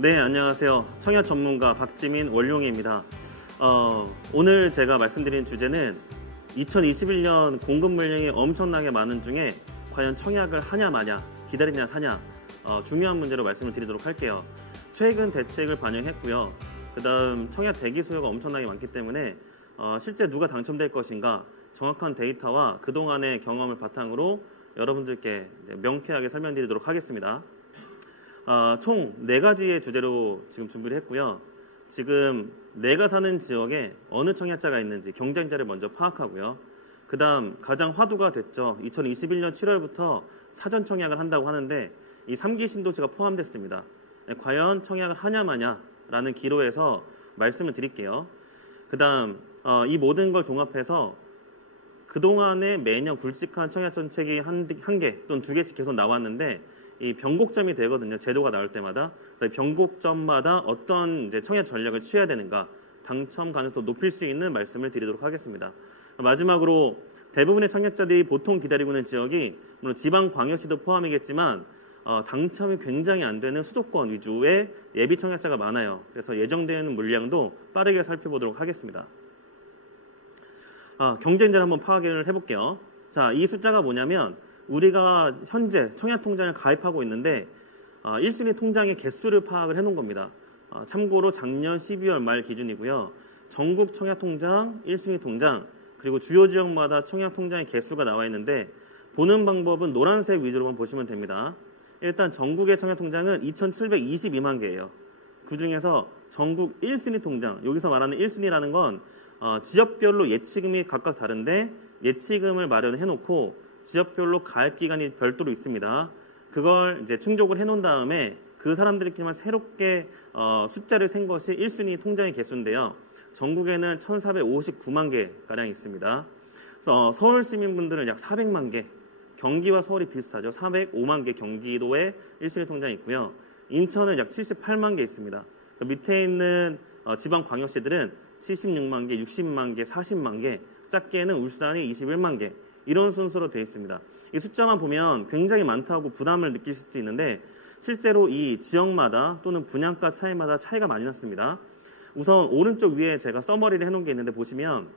네, 안녕하세요. 청약 전문가 박지민 원룡입니다. 오늘 제가 말씀드린 주제는 2021년 공급 물량이 엄청나게 많은 중에 과연 청약을 하냐 마냐, 기다리냐 사냐, 중요한 문제로 말씀을 드리도록 할게요. 최근 대책을 반영했고요. 그 다음 청약 대기 수요가 엄청나게 많기 때문에 실제 누가 당첨될 것인가 정확한 데이터와 그동안의 경험을 바탕으로 여러분들께 명쾌하게 설명드리도록 하겠습니다. 총 4가지의 주제로 지금 준비를 했고요. 지금 내가 사는 지역에 어느 청약자가 있는지 경쟁자를 먼저 파악하고요. 그 다음 가장 화두가 됐죠. 2021년 7월부터 사전 청약을 한다고 하는데 이 3기 신도시가 포함됐습니다. 과연 청약을 하냐 마냐라는 기로에서 말씀을 드릴게요. 그 다음 이 모든 걸 종합해서 그동안에 매년 굵직한 청약 정책이 한 개 또는 2개씩 계속 나왔는데 이 변곡점이 되거든요. 제도가 나올 때마다. 변곡점마다 어떤 이제 청약 전략을 취해야 되는가, 당첨 가능성 높일 수 있는 말씀을 드리도록 하겠습니다. 마지막으로 대부분의 청약자들이 보통 기다리고 있는 지역이 물론 지방광역시도 포함이겠지만 당첨이 굉장히 안 되는 수도권 위주의 예비 청약자가 많아요. 그래서 예정되는 물량도 빠르게 살펴보도록 하겠습니다. 경쟁자를 한번 파악을 해볼게요. 자, 이 숫자가 뭐냐면 우리가 현재 청약통장을 가입하고 있는데 1순위 통장의 개수를 파악을 해놓은 겁니다. 참고로 작년 12월 말 기준이고요. 전국 청약통장, 1순위 통장, 그리고 주요 지역마다 청약통장의 개수가 나와 있는데 보는 방법은 노란색 위주로만 보시면 됩니다. 일단 전국의 청약통장은 2,722만 개예요. 그중에서 전국 1순위 통장, 여기서 말하는 1순위라는 건 지역별로 예치금이 각각 다른데 예치금을 마련해 놓고 지역별로 가입 기간이 별도로 있습니다. 그걸 이제 충족을 해놓은 다음에 그 사람들끼리만 새롭게 숫자를 센 것이 1순위 통장의 개수인데요. 전국에는 1,459만 개 가량 있습니다. 그래서 서울 시민분들은 약 400만 개, 경기와 서울이 비슷하죠. 405만 개 경기도에 1순위 통장이 있고요. 인천은 약 78만 개 있습니다. 그 밑에 있는 지방광역시들은 76만 개, 60만 개, 40만 개, 작게는 울산이 21만 개, 이런 순서로 되어 있습니다. 이 숫자만 보면 굉장히 많다고 부담을 느끼실 수도 있는데 실제로 이 지역마다 또는 분양가 차이마다 차이가 많이 났습니다. 우선 오른쪽 위에 제가 서머리를 해놓은 게 있는데 보시면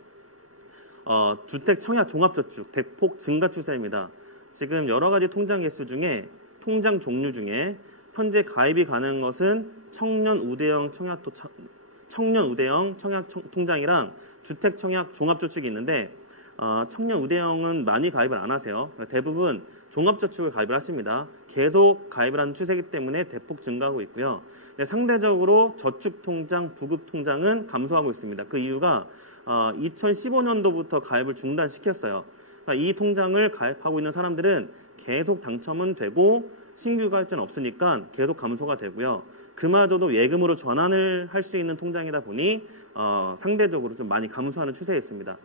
주택 청약 종합저축 대폭 증가 추세입니다. 지금 여러 가지 통장 개수 중에 통장 종류 중에 현재 가입이 가능한 것은 청년 우대형 청약 통장이랑 주택 청약 종합저축이 있는데 청년 우대형은 많이 가입을 안 하세요. 대부분 종합저축을 가입을 하십니다. 계속 가입을 하는 추세이기 때문에 대폭 증가하고 있고요. 근데 상대적으로 저축통장, 부급통장은 감소하고 있습니다. 그 이유가 2015년도부터 가입을 중단시켰어요. 그러니까 이 통장을 가입하고 있는 사람들은 계속 당첨은 되고 신규 가입자는 없으니까 계속 감소가 되고요. 그마저도 예금으로 전환을 할 수 있는 통장이다 보니 상대적으로 좀 많이 감소하는 추세에 있습니다.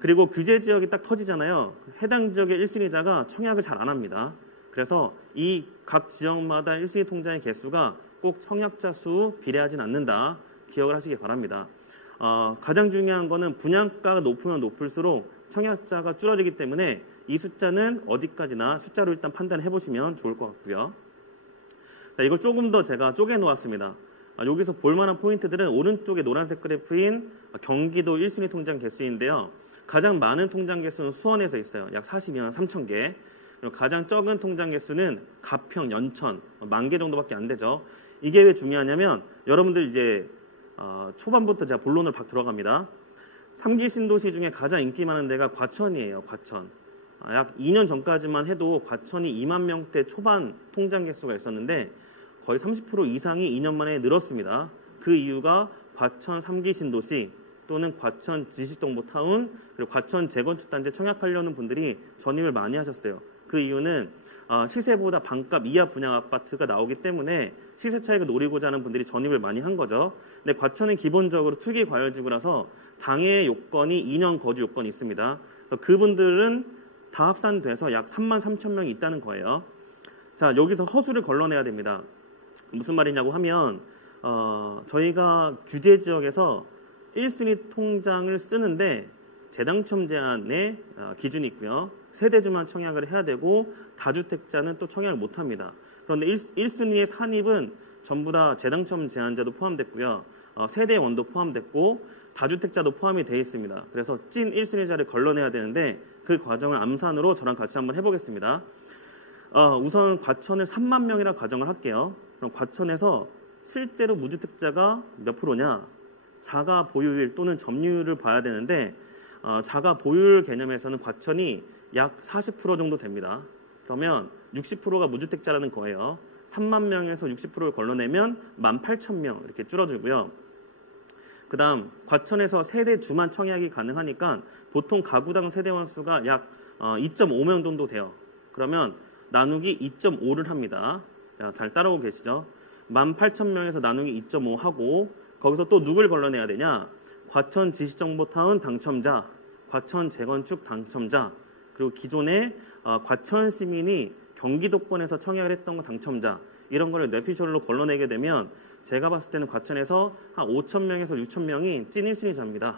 그리고 규제 지역이 딱 터지잖아요. 해당 지역의 1순위자가 청약을 잘 안 합니다. 그래서 이 각 지역마다 1순위 통장의 개수가 꼭 청약자 수 비례하진 않는다. 기억을 하시기 바랍니다. 가장 중요한 거는 분양가가 높으면 높을수록 청약자가 줄어들기 때문에 이 숫자는 어디까지나 숫자로 일단 판단해 보시면 좋을 것 같고요. 자, 이걸 조금 더 제가 쪼개 놓았습니다. 여기서 볼만한 포인트들은 오른쪽에 노란색 그래프인 경기도 1순위 통장 개수인데요. 가장 많은 통장 개수는 수원에서 있어요. 약 42만 3천 개. 그리고 가장 적은 통장 개수는 가평, 연천, 10,000개 정도밖에 안 되죠. 이게 왜 중요하냐면 여러분들 이제 초반부터 제가 본론을 박 들어갑니다. 3기 신도시 중에 가장 인기 많은 데가 과천이에요. 과천. 약 2년 전까지만 해도 과천이 2만 명대 초반 통장 개수가 있었는데 거의 30% 이상이 2년 만에 늘었습니다. 그 이유가 과천 3기 신도시 또는 과천 지식정보타운 그리고 과천 재건축단지 청약하려는 분들이 전입을 많이 하셨어요. 그 이유는 시세보다 반값 이하 분양 아파트가 나오기 때문에 시세 차익을 노리고자 하는 분들이 전입을 많이 한 거죠. 근데 과천은 기본적으로 투기 과열지구라서 당해 요건이 2년 거주 요건이 있습니다. 그래서 그분들은 다 합산돼서 약 3만 3천 명이 있다는 거예요. 자, 여기서 허수를 걸러내야 됩니다. 무슨 말이냐고 하면 저희가 규제 지역에서 1순위 통장을 쓰는데 재당첨 제한의 기준이 있고요. 세대주만 청약을 해야 되고 다주택자는 또 청약을 못합니다. 그런데 1순위의 산입은 전부 다 재당첨 제한자도 포함됐고요. 세대원도 포함됐고 다주택자도 포함이 되어 있습니다. 그래서 찐 1순위자를 걸러내야 되는데 그 과정을 암산으로 저랑 같이 한번 해보겠습니다. 우선 과천을 3만 명이라 가정을 할게요. 그럼 과천에서 실제로 무주택자가 몇 프로냐? 자가 보유율 또는 점유율을 봐야 되는데 자가 보유율 개념에서는 과천이 약 40% 정도 됩니다. 그러면 60%가 무주택자라는 거예요. 3만 명에서 60%를 걸러내면 18,000명 이렇게 줄어들고요. 그 다음 과천에서 세대 주만 청약이 가능하니까 보통 가구당 세대원 수가 약 2.5명 정도 돼요. 그러면 나누기 2.5를 합니다. 자, 잘 따라오고 계시죠? 18,000명에서 나누기 2.5 하고 거기서 또 누굴 걸러내야 되냐? 과천 지식정보타운 당첨자, 과천 재건축 당첨자, 그리고 기존에 과천 시민이 경기도권에서 청약을 했던 거 당첨자 이런 거를 뇌피셜로 걸러내게 되면 제가 봤을 때는 과천에서 한 5,000명에서 6,000명이 찐 1순위자입니다.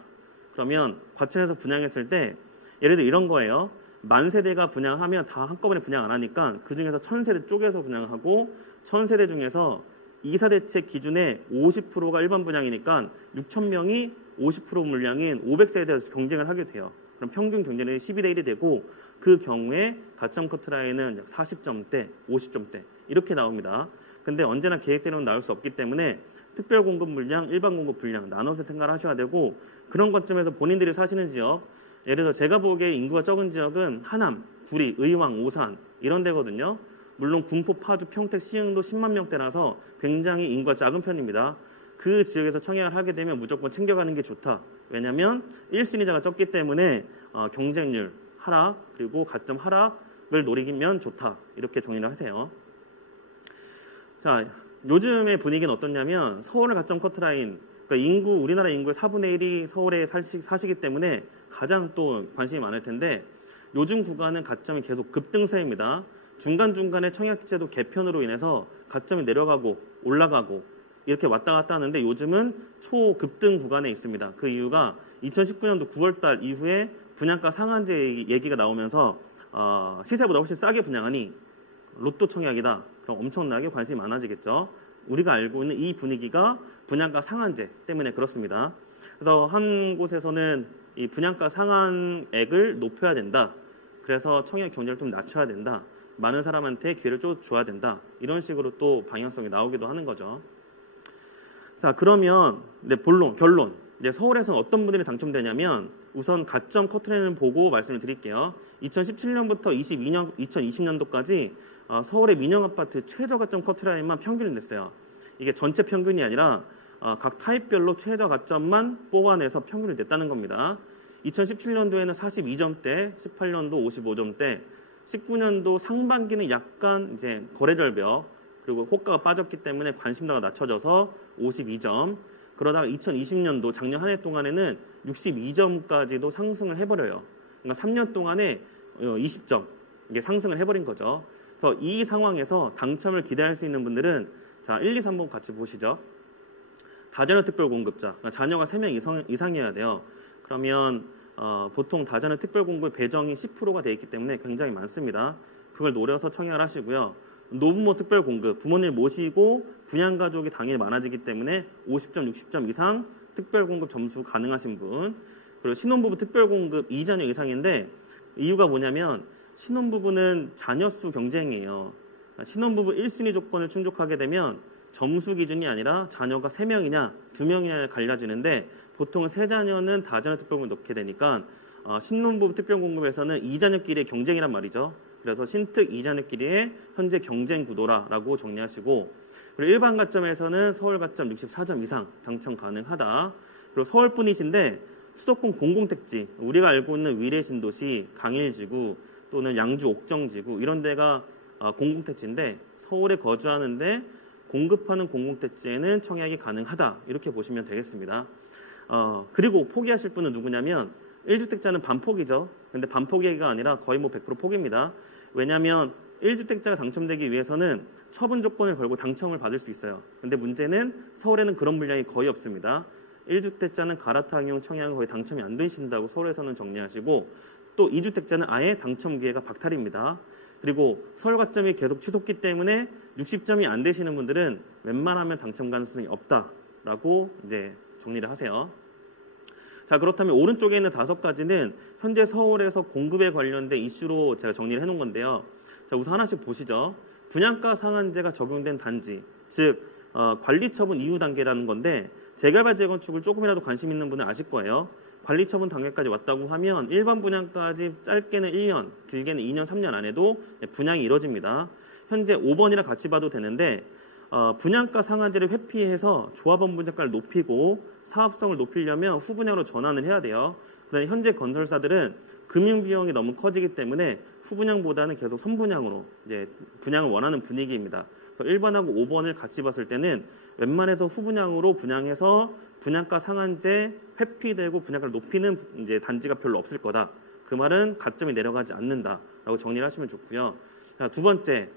그러면 과천에서 분양했을 때 예를 들어 이런 거예요. 10,000세대가 분양하면 다 한꺼번에 분양 안 하니까 그중에서 1,000세대 쪼개서 분양하고 1,000세대 중에서 이사대책 기준에 50%가 일반 분양이니까 6,000명이 50% 물량인 500세대에서 경쟁을 하게 돼요. 그럼 평균 경쟁률이 12대 1이 되고 그 경우에 가점 커트라인은 약 40점대, 50점대 이렇게 나옵니다. 근데 언제나 계획대로는 나올 수 없기 때문에 특별 공급 물량, 일반 공급 분량 나눠서 생각을 하셔야 되고 그런 관점에서 본인들이 사시는 지역 예를 들어 제가 보기에 인구가 적은 지역은 하남, 구리, 의왕, 오산 이런 데거든요. 물론 군포, 파주, 평택, 시흥도 10만 명대라서 굉장히 인구가 작은 편입니다. 그 지역에서 청약을 하게 되면 무조건 챙겨가는 게 좋다. 왜냐하면 1순위자가 적기 때문에 경쟁률 하락 그리고 가점 하락을 노리면 좋다. 이렇게 정리를 하세요. 자, 요즘의 분위기는 어떻냐면 서울의 가점 커트라인 그러니까 우리나라 인구의 4분의 1이 서울에 사시기 때문에 가장 또 관심이 많을 텐데 요즘 구간은 가점이 계속 급등세입니다. 중간중간에 청약제도 개편으로 인해서 가점이 내려가고 올라가고 이렇게 왔다 갔다 하는데 요즘은 초급등 구간에 있습니다. 그 이유가 2019년도 9월달 이후에 분양가 상한제 얘기가 나오면서 시세보다 훨씬 싸게 분양하니 로또 청약이다. 그럼 엄청나게 관심이 많아지겠죠. 우리가 알고 있는 이 분위기가 분양가 상한제 때문에 그렇습니다. 그래서 한 곳에서는 이 분양가 상한액을 높여야 된다. 그래서 청약 경쟁을 좀 낮춰야 된다. 많은 사람한테 기회를 줘야 된다. 이런 식으로 또 방향성이 나오기도 하는 거죠. 자, 그러면 결론. 이제 서울에서는 어떤 분들이 당첨되냐면 우선 가점 커트라인을 보고 말씀을 드릴게요. 2017년부터 2020년도까지 서울의 민영 아파트 최저 가점 커트라인만 평균을 냈어요. 이게 전체 평균이 아니라 각 타입별로 최저 가점만 뽑아내서 평균을 냈다는 겁니다. 2017년도에는 42점대, 18년도 55점대, 19년도 상반기는 약간 이제 거래절벽 그리고 호가가 빠졌기 때문에 관심도가 낮춰져서 52점. 그러다가 2020년도 작년 한 해 동안에는 62점까지도 상승을 해버려요. 그러니까 3년 동안에 20점 이게 상승을 해버린 거죠. 그래서 이 상황에서 당첨을 기대할 수 있는 분들은 자 1, 2, 3번 같이 보시죠. 다자녀 특별 공급자, 그러니까 자녀가 3명 이상이어야 돼요. 그러면 보통 다자녀 특별 공급 배정이 10%가 돼 있기 때문에 굉장히 많습니다. 그걸 노려서 청약을 하시고요. 노부모 특별 공급, 부모님 모시고 분양 가족이 당연히 많아지기 때문에 50점, 60점 이상 특별 공급 점수 가능하신 분, 그리고 신혼부부 특별 공급 2자녀 이상인데 이유가 뭐냐면 신혼부부는 자녀 수 경쟁이에요. 신혼부부 1순위 조건을 충족하게 되면 점수 기준이 아니라 자녀가 3명이냐 2명이냐 갈려지는데 보통은 3자녀는 다자녀 특별공급 넣게 되니까 신혼부부 특별공급에서는 2자녀끼리의 경쟁이란 말이죠. 그래서 신특 2자녀끼리의 현재 경쟁 구도라고 정리하시고 그리고 일반 가점에서는 서울 가점 64점 이상 당첨 가능하다. 그리고 서울뿐이신데 수도권 공공택지 우리가 알고 있는 위례 신도시, 강일지구 또는 양주 옥정지구 이런 데가 공공택지인데 서울에 거주하는데 공급하는 공공택지에는 청약이 가능하다. 이렇게 보시면 되겠습니다. 그리고 포기하실 분은 누구냐면 1주택자는 반포기죠. 근데 반포기가 아니라 거의 100% 포기입니다. 왜냐하면 1주택자가 당첨되기 위해서는 처분 조건을 걸고 당첨을 받을 수 있어요. 근데 문제는 서울에는 그런 물량이 거의 없습니다. 1주택자는 갈아타기용 청약은 거의 당첨이 안 되신다고 서울에서는 정리하시고 또 2주택자는 아예 당첨 기회가 박탈입니다. 그리고 서울 가점이 계속 치솟기 때문에 60점이 안 되시는 분들은 웬만하면 당첨 가능성이 없다라고 이제 정리를 하세요. 자, 그렇다면 오른쪽에 있는 5가지는 현재 서울에서 공급에 관련된 이슈로 제가 정리를 해놓은 건데요. 자, 우선 하나씩 보시죠. 분양가 상한제가 적용된 단지, 즉 관리처분 이후 단계라는 건데 재개발 재건축을 조금이라도 관심 있는 분은 아실 거예요. 관리처분 단계까지 왔다고 하면 일반 분양까지 짧게는 1년, 길게는 2년, 3년 안에도 분양이 이뤄집니다. 현재 5번이라 같이 봐도 되는데 분양가 상한제를 회피해서 조합원 분양가를 높이고 사업성을 높이려면 후분양으로 전환을 해야 돼요. 그런데 현재 건설사들은 금융 비용이 너무 커지기 때문에 후분양보다는 계속 선분양으로 이제 분양을 원하는 분위기입니다. 그래서 1번하고 5번을 같이 봤을 때는 웬만해서 후분양으로 분양해서 분양가 상한제 회피되고 분양가를 높이는 이제 단지가 별로 없을 거다. 그 말은 가점이 내려가지 않는다라고 정리를 하시면 좋고요. 자, 두 번째,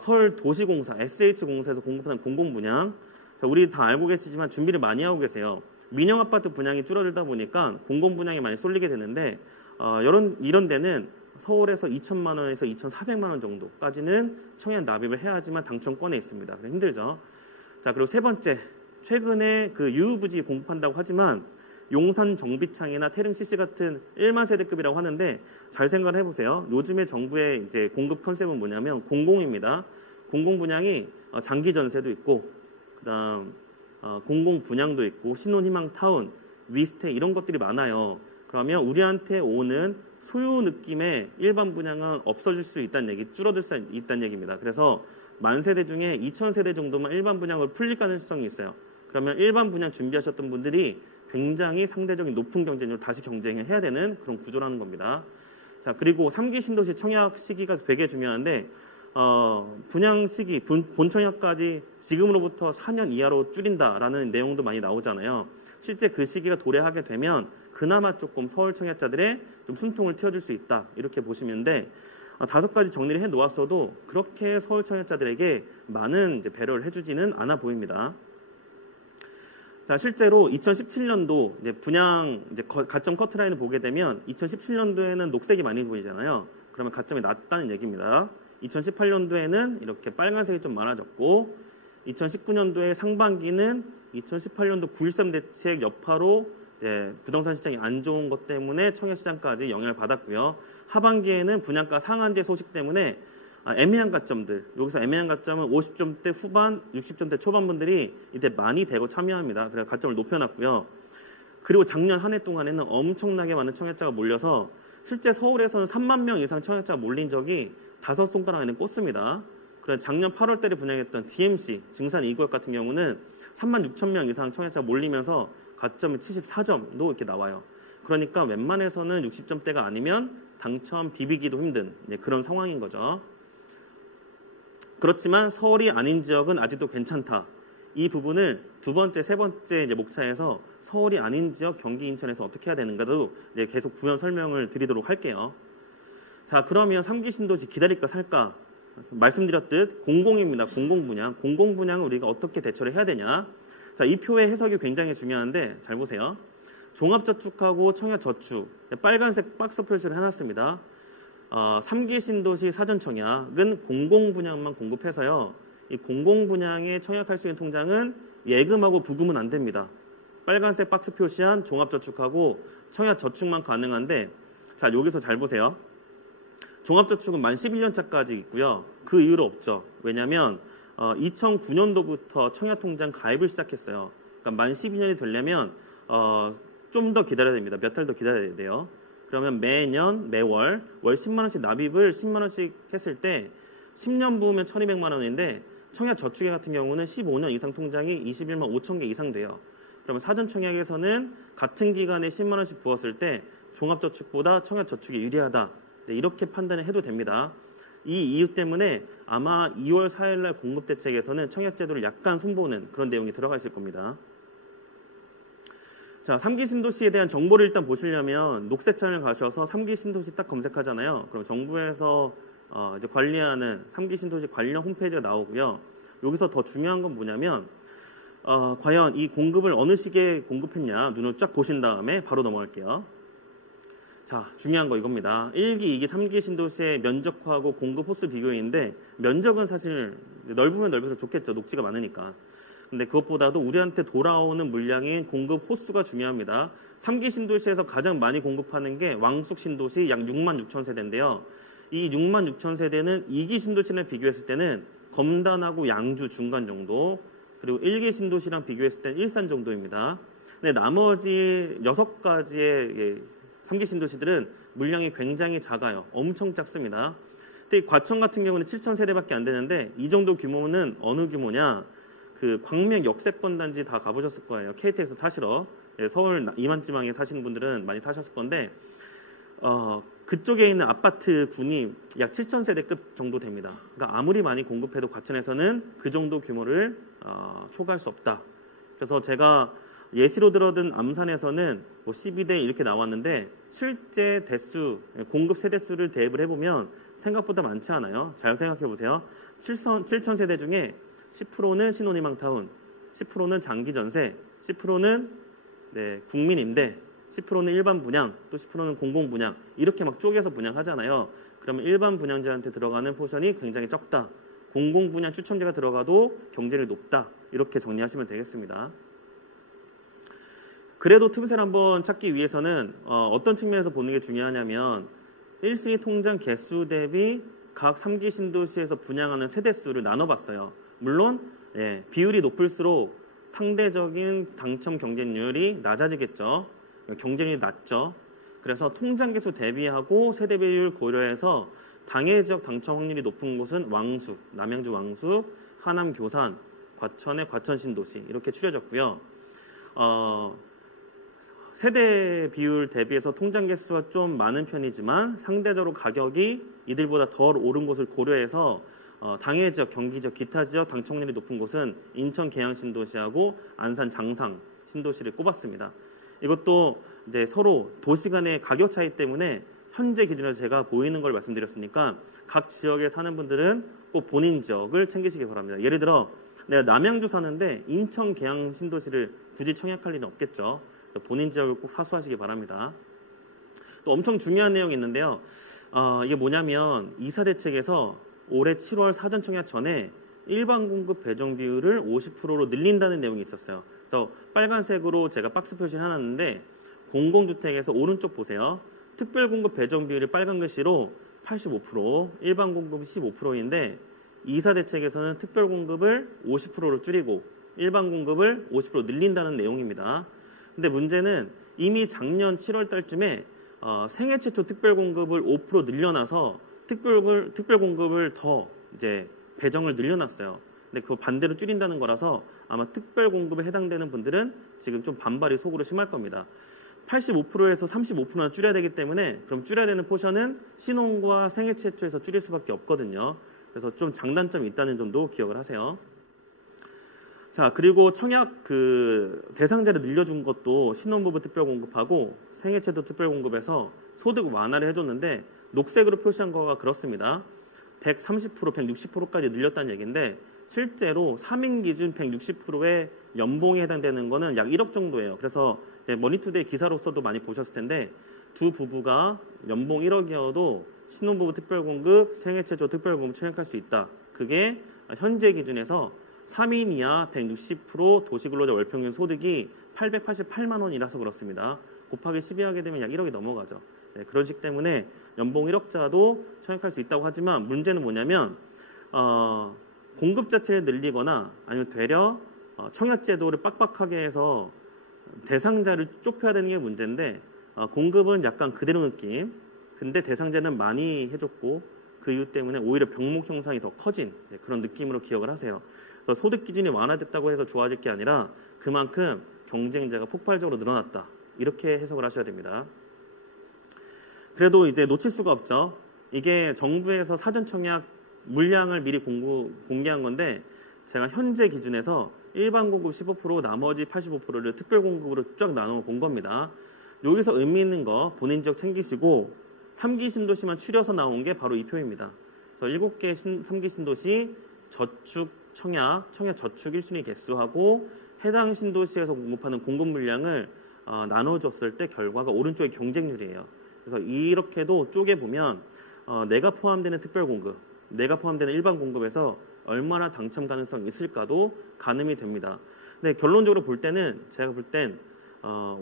서울도시공사 SH공사에서 공급하는 공공분양. 자, 우리 다 알고 계시지만 준비를 많이 하고 계세요. 민영아파트 분양이 줄어들다 보니까 공공분양에 많이 쏠리게 되는데 이런 데는 서울에서 2천만 원에서 2,400만 원 정도까지는 청약 납입을 해야지만 당첨권에 있습니다. 힘들죠. 자, 그리고 세 번째, 최근에 그 유후부지 공급한다고 하지만 용산 정비창이나 태릉 CC 같은 1만 세대급이라고 하는데 잘 생각을 해보세요. 요즘에 정부의 이제 공급 컨셉은 뭐냐면 공공입니다. 공공 분양이 장기 전세도 있고, 그다음 공공 분양도 있고, 신혼희망 타운, 위스테 이런 것들이 많아요. 그러면 우리한테 오는 소유 느낌의 일반 분양은 없어질 수 있다는 얘기, 줄어들 수 있다는 얘기입니다. 그래서 만 세대 중에 2천 세대 정도만 일반 분양으로 풀릴 가능성이 있어요. 그러면 일반 분양 준비하셨던 분들이 굉장히 상대적인 높은 경쟁력으로 다시 경쟁을 해야 되는 그런 구조라는 겁니다. 자, 그리고 3기 신도시 청약 시기가 되게 중요한데 분양 시기, 본청약까지 지금으로부터 4년 이하로 줄인다라는 내용도 많이 나오잖아요. 실제 그 시기가 도래하게 되면 그나마 조금 서울 청약자들의 좀 숨통을 틔워줄 수 있다, 이렇게 보시면 돼. 5가지 정리를 해 놓았어도 그렇게 서울 청약자들에게 많은 이제 배려를 해주지는 않아 보입니다. 자, 실제로 2017년도 이제 분양 이제 가점 커트라인을 보게 되면 2017년도에는 녹색이 많이 보이잖아요. 그러면 가점이 낮다는 얘기입니다. 2018년도에는 이렇게 빨간색이 좀 많아졌고, 2019년도에 상반기는 2018년도 9.13 대책 여파로 이제 부동산 시장이 안 좋은 것 때문에 청약 시장까지 영향을 받았고요. 하반기에는 분양가 상한제 소식 때문에 애매한 가점들, 여기서 애매한 가점은 50점대 후반, 60점대 초반 분들이 이때 많이 대거 참여합니다. 그래서 가점을 높여놨고요. 그리고 작년 한 해 동안에는 엄청나게 많은 청약자가 몰려서 실제 서울에서는 3만 명 이상 청약자가 몰린 적이 5손가락 안에 꼽습니다. 그래서 작년 8월 달에 분양했던 DMC, 증산 2구역 같은 경우는 3만 6천 명 이상 청약자가 몰리면서 가점이 74점도 이렇게 나와요. 그러니까 웬만해서는 60점대가 아니면 당첨 비비기도 힘든 그런 상황인 거죠. 그렇지만 서울이 아닌 지역은 아직도 괜찮다. 이 부분을 두 번째, 세 번째 이제 목차에서 서울이 아닌 지역 경기 인천에서 어떻게 해야 되는가도 이제 계속 부연 설명을 드리도록 할게요. 자, 그러면 3기 신도시 기다릴까 살까? 말씀드렸듯 공공입니다. 공공분양. 공공분양을 우리가 어떻게 대처를 해야 되냐? 자, 이 표의 해석이 굉장히 중요한데 잘 보세요. 종합저축하고 청약저축, 빨간색 박스 표시를 해놨습니다. 3기 신도시 사전청약은 공공분양만 공급해서요. 이 공공분양에 청약할 수 있는 통장은 예금하고 부금은 안 됩니다. 빨간색 박스 표시한 종합저축하고 청약저축만 가능한데, 자, 여기서 잘 보세요. 종합저축은 만 11년차까지 있고요. 그 이후로 없죠. 왜냐하면 2009년도부터 청약통장 가입을 시작했어요. 그러니까 만 12년이 되려면 좀 더 기다려야 됩니다. 몇 달 더 기다려야 돼요. 그러면 매년 매월 월 10만 원씩 납입을 10만 원씩 했을 때 10년 부으면 1,200만 원인데 청약저축에 같은 경우는 15년 이상 통장이 21만 5천 개 이상 돼요. 그러면 사전청약에서는 같은 기간에 10만 원씩 부었을 때 종합저축보다 청약저축이 유리하다. 이렇게 판단을 해도 됩니다. 이 이유 때문에 아마 2월 4일 날 공급대책에서는 청약제도를 약간 손보는 그런 내용이 들어가 있을 겁니다. 자, 3기 신도시에 대한 정보를 일단 보시려면 녹색창을 가셔서 3기 신도시 딱 검색하잖아요. 그럼 정부에서 이제 관리하는 3기 신도시 관련 홈페이지가 나오고요. 여기서 더 중요한 건 뭐냐면 과연 이 공급을 어느 시기에 공급했냐 눈을 쫙 보신 다음에 바로 넘어갈게요. 자, 중요한 거 이겁니다. 1기, 2기, 3기 신도시의 면적하고 공급 호수 비교인데 면적은 사실 넓으면 넓어서 좋겠죠. 녹지가 많으니까. 근데 그것보다도 우리한테 돌아오는 물량인 공급 호수가 중요합니다. 3기 신도시에서 가장 많이 공급하는 게 왕숙 신도시 약 6만 6천 세대인데요. 이 6만 6천 세대는 2기 신도시랑 비교했을 때는 검단하고 양주 중간 정도, 그리고 1기 신도시랑 비교했을 때는 일산 정도입니다. 근데 나머지 6가지의 3기 신도시들은 물량이 굉장히 작아요. 엄청 작습니다. 근데 과천 같은 경우는 7천 세대밖에 안 되는데 이 정도 규모는 어느 규모냐? 그 광명 역세권 단지 다 가보셨을 거예요. KTX 타시러. 서울 이만지방에 사시는 분들은 많이 타셨을 건데 그쪽에 있는 아파트 군이 약 7천 세대급 정도 됩니다. 그러니까 아무리 많이 공급해도 과천에서는 그 정도 규모를 초과할 수 없다. 그래서 제가 예시로 들어든 암산에서는 뭐 12대 이렇게 나왔는데 실제 대수, 공급 세대수를 대입을 해보면 생각보다 많지 않아요. 잘 생각해 보세요. 7천 세대 중에 10%는 신혼희망타운, 10%는 장기전세, 10%는 국민임대, 10%는 일반 분양, 또 10%는 공공 분양 이렇게 막 쪼개서 분양하잖아요. 그러면 일반 분양자한테 들어가는 포션이 굉장히 적다. 공공 분양 추첨제가 들어가도 경쟁이 높다. 이렇게 정리하시면 되겠습니다. 그래도 틈새를 한번 찾기 위해서는 어떤 측면에서 보는 게 중요하냐면 1순위 통장 개수 대비 각 3기 신도시에서 분양하는 세대수를 나눠봤어요. 물론 비율이 높을수록 상대적인 당첨 경쟁률이 낮아지겠죠. 경쟁률이 낮죠. 그래서 통장 개수 대비하고 세대 비율 고려해서 당해 지역 당첨 확률이 높은 곳은 왕숙, 남양주 왕숙, 하남 교산, 과천의 과천 신도시 이렇게 추려졌고요. 세대 비율 대비해서 통장 개수가 좀 많은 편이지만 상대적으로 가격이 이들보다 덜 오른 곳을 고려해서 당해 지역, 경기 지역, 기타 지역 당첨률이 높은 곳은 인천 계양 신도시하고 안산 장상 신도시를 꼽았습니다. 이것도 이제 서로 도시 간의 가격 차이 때문에 현재 기준으로 제가 보이는 걸 말씀드렸으니까 각 지역에 사는 분들은 꼭 본인 지역을 챙기시기 바랍니다. 예를 들어 내가 남양주 사는데 인천 계양 신도시를 굳이 청약할 일은 없겠죠. 본인 지역을 꼭 사수하시기 바랍니다. 또 엄청 중요한 내용이 있는데요. 이게 뭐냐면 이사대책에서 올해 7월 사전 청약 전에 일반 공급 배정 비율을 50%로 늘린다는 내용이 있었어요. 그래서 빨간색으로 제가 박스 표시를 해놨는데 공공주택에서 오른쪽 보세요. 특별 공급 배정 비율이 빨간 글씨로 85%, 일반 공급이 15%인데 이사대책에서는 특별 공급을 50%로 줄이고 일반 공급을 50% 늘린다는 내용입니다. 근데 문제는 이미 작년 7월 달쯤에 생애 최초 특별 공급을 5% 늘려놔서 특별 공급을 더 이제 배정을 늘려놨어요. 근데 그거 반대로 줄인다는 거라서 아마 특별 공급에 해당되는 분들은 지금 좀 반발이 속으로 심할 겁니다. 85%에서 35%나 줄여야 되기 때문에 그럼 줄여야 되는 포션은 신혼과 생애 최초에서 줄일 수밖에 없거든요. 그래서 좀 장단점이 있다는 점도 기억을 하세요. 자, 그리고 청약 대상자를 늘려준 것도 신혼부부 특별공급하고 생애체도 특별공급에서 소득 완화를 해줬는데 녹색으로 표시한 거가 그렇습니다. 130%, 160%까지 늘렸다는 얘기인데 실제로 3인 기준 160%의 연봉에 해당되는 거는 약 1억 정도예요. 그래서 머니투데이 기사로서도 많이 보셨을 텐데 두 부부가 연봉 1억이어도 신혼부부 특별공급, 생애체조 특별공급 청약할 수 있다. 그게 현재 기준에서 3인 이하 160% 도시근로자 월평균 소득이 888만 원이라서 그렇습니다. 곱하기 12 하게 되면 약 1억이 넘어가죠. 그런 식 때문에 연봉 1억자도 청약할 수 있다고 하지만 문제는 뭐냐면 공급 자체를 늘리거나 아니면 되려 청약 제도를 빡빡하게 해서 대상자를 좁혀야 되는 게 문제인데 공급은 약간 그대로 느낌. 근데 대상자는 많이 해줬고 그 이유 때문에 오히려 병목 형상이 더 커진 그런 느낌으로 기억을 하세요. 그래서 소득 기준이 완화됐다고 해서 좋아질 게 아니라 그만큼 경쟁자가 폭발적으로 늘어났다. 이렇게 해석을 하셔야 됩니다. 그래도 이제 놓칠 수가 없죠. 이게 정부에서 사전 청약 물량을 미리 공개한 건데 제가 현재 기준에서 일반 공급 15%, 나머지 85%를 특별 공급으로 쫙 나눠 본 겁니다. 여기서 의미 있는 거 본인 지역 챙기시고 3기 신도시만 추려서 나온 게 바로 이 표입니다. 그래서 7개 3기 신도시 저축 청약 저축 1순위 개수하고 해당 신도시에서 공급하는 공급 물량을 나눠줬을 때 결과가 오른쪽의 경쟁률이에요. 그래서 이렇게도 쪼개보면 내가 포함되는 특별공급, 내가 포함되는 일반 공급에서 얼마나 당첨 가능성이 있을까도 가늠이 됩니다. 근데 결론적으로 볼 때는 제가 볼 땐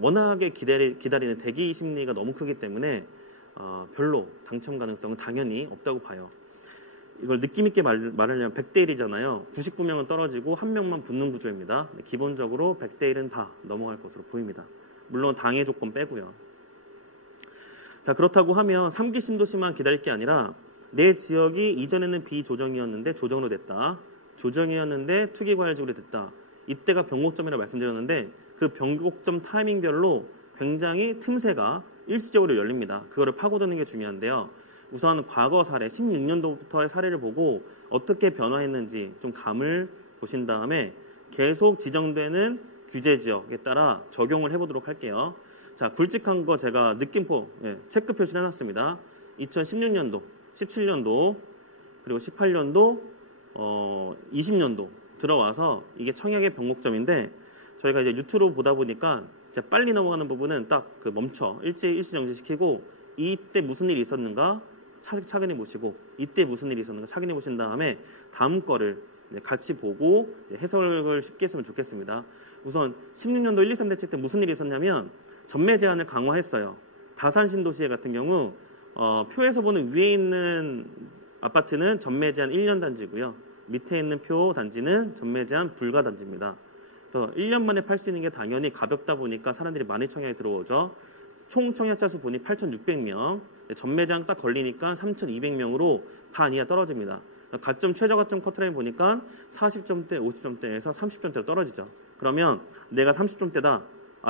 워낙에 기다리는 대기 심리가 너무 크기 때문에 별로 당첨 가능성은 당연히 없다고 봐요. 이걸 느낌 있게 말하려면 100대 1이잖아요. 99명은 떨어지고 1명만 붙는 구조입니다. 기본적으로 100대 1은 다 넘어갈 것으로 보입니다. 물론 당해 조건 빼고요. 자, 그렇다고 하면 3기 신도시만 기다릴 게 아니라 내 지역이 이전에는 비조정이었는데 조정으로 됐다. 조정이었는데 투기과열지구로 됐다. 이때가 변곡점이라고 말씀드렸는데 그 변곡점 타이밍별로 굉장히 틈새가 일시적으로 열립니다. 그거를 파고드는 게 중요한데요. 우선 과거 사례 16년도부터의 사례를 보고 어떻게 변화했는지 좀 감을 보신 다음에 계속 지정되는 규제 지역에 따라 적용을 해보도록 할게요. 자, 굵직한 거 제가 느낌표 체크 표시를 해놨습니다. 2016년도, 17년도, 그리고 18년도, 20년도 들어와서 이게 청약의 변곡점인데 저희가 이제 유튜브로 보다 보니까 이제 빨리 넘어가는 부분은 딱 그 멈춰 일시 정지시키고 이때 무슨 일이 있었는가 차근히 보시고 이때 무슨 일이 있었는가 차근히 보신 다음에 다음 거를 같이 보고 해석을 쉽게 했으면 좋겠습니다. 우선 16년도 1, 2, 3 대책 때 무슨 일이 있었냐면 전매 제한을 강화했어요. 다산 신도시 같은 경우 표에서 보는 위에 있는 아파트는 전매 제한 1년 단지고요. 밑에 있는 표 단지는 전매 제한 불가 단지입니다. 그래서 1년 만에 팔 수 있는 게 당연히 가볍다 보니까 사람들이 많이 청약에 들어오죠. 총 청약자 수 보니 8,600명, 전매 제한 딱 걸리니까 3,200명으로 반 이하 떨어집니다. 가점 최저 가점 커트라인 보니까 40점대, 50점대에서 30점대로 떨어지죠. 그러면 내가 30점대다.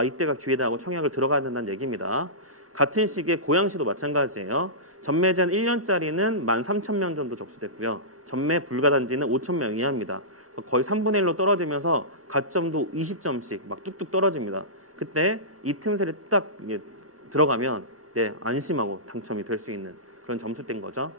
이때가 기회다 하고 청약을 들어가야 된다는 얘기입니다. 같은 시기에 고양시도 마찬가지예요. 전매 제한 1년짜리는 13,000명 정도 접수됐고요. 전매 불가단지는 5,000명 이하입니다. 거의 3분의 1로 떨어지면서 가점도 20점씩 막 뚝뚝 떨어집니다. 그때 이 틈새를 딱 들어가면 안심하고 당첨이 될 수 있는 그런 점수대인 거죠.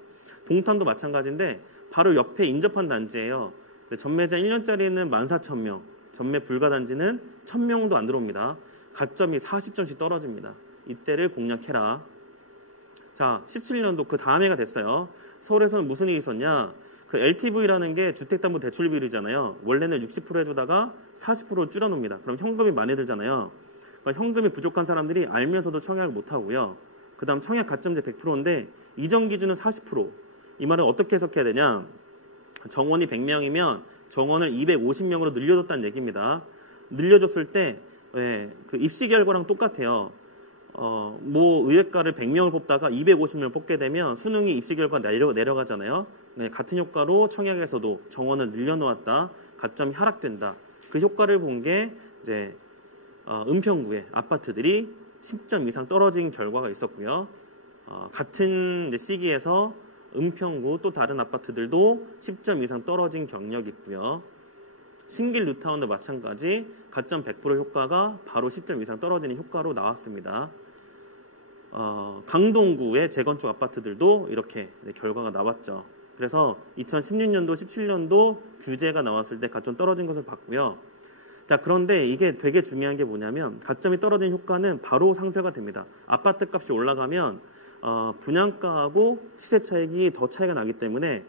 동탄도 마찬가지인데 바로 옆에 인접한 단지예요. 전매 제한 1년짜리는 14,000명, 전매 불가단지는 1,000명도 안 들어옵니다. 가점이 40점씩 떨어집니다. 이때를 공략해라. 자, 17년도 그 다음 해가 됐어요. 서울에서는 무슨 일이 있었냐? 그 LTV라는 게 주택담보대출비율이잖아요. 원래는 60% 해주다가 40%로 줄여놓습니다. 그럼 현금이 많이 들잖아요. 그러니까 현금이 부족한 사람들이 알면서도 청약을 못하고요. 그 다음 청약 가점제 100%인데 이전 기준은 40%. 이 말은 어떻게 해석해야 되냐? 정원이 100명이면 정원을 250명으로 늘려줬다는 얘기입니다. 늘려줬을 때 그 입시 결과랑 똑같아요. 의예과를 100명을 뽑다가 250명을 뽑게 되면 수능이 입시 결과 내려가잖아요. 같은 효과로 청약에서도 정원을 늘려놓았다. 가점이 하락된다. 그 효과를 본 게 이제 은평구의 아파트들이 10점 이상 떨어진 결과가 있었고요. 같은 이제 시기에서 은평구 또 다른 아파트들도 10점 이상 떨어진 경력이 있고요. 신길 뉴타운도 마찬가지 가점 100% 효과가 바로 10점 이상 떨어지는 효과로 나왔습니다. 강동구의 재건축 아파트들도 이렇게 결과가 나왔죠. 그래서 2016년도, 17년도 규제가 나왔을 때 가점 떨어진 것을 봤고요. 자, 그런데 이게 되게 중요한 게 뭐냐면 가점이 떨어진 효과는 바로 상쇄가 됩니다. 아파트 값이 올라가면 분양가하고 시세 차익이 더 차이가 나기 때문에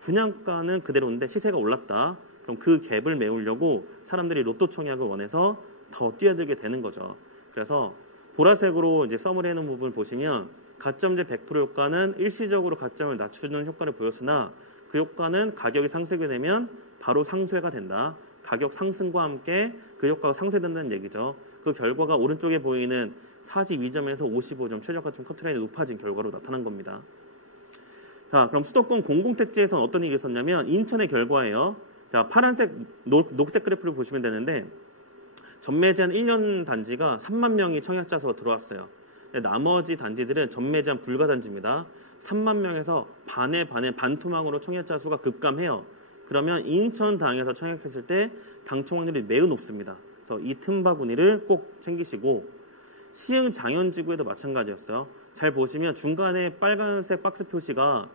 분양가는 그대로인데 시세가 올랐다. 그럼 그 갭을 메우려고 사람들이 로또 청약을 원해서 더 뛰어들게 되는 거죠. 그래서 보라색으로 이제 서머리 해놓은 부분을 보시면 가점제 100% 효과는 일시적으로 가점을 낮추는 효과를 보였으나 그 효과는 가격이 상승이 되면 바로 상쇄가 된다. 가격 상승과 함께 그 효과가 상쇄된다는 얘기죠. 그 결과가 오른쪽에 보이는 42점에서 55점 최저가점 커트라인이 높아진 결과로 나타난 겁니다. 자, 그럼 수도권 공공택지에서는 어떤 일이 있었냐면 인천의 결과예요. 자, 파란색, 녹색 그래프를 보시면 되는데 전매 제한 1년 단지가 3만 명이 청약자 수가 들어왔어요. 나머지 단지들은 전매 제한 불가 단지입니다. 3만 명에서 반토막으로 청약자 수가 급감해요. 그러면 인천당에서 청약했을 때 당첨 확률이 매우 높습니다. 그래서 이 틈바구니를 꼭 챙기시고 시흥 장현지구에도 마찬가지였어요. 잘 보시면 중간에 빨간색 박스 표시가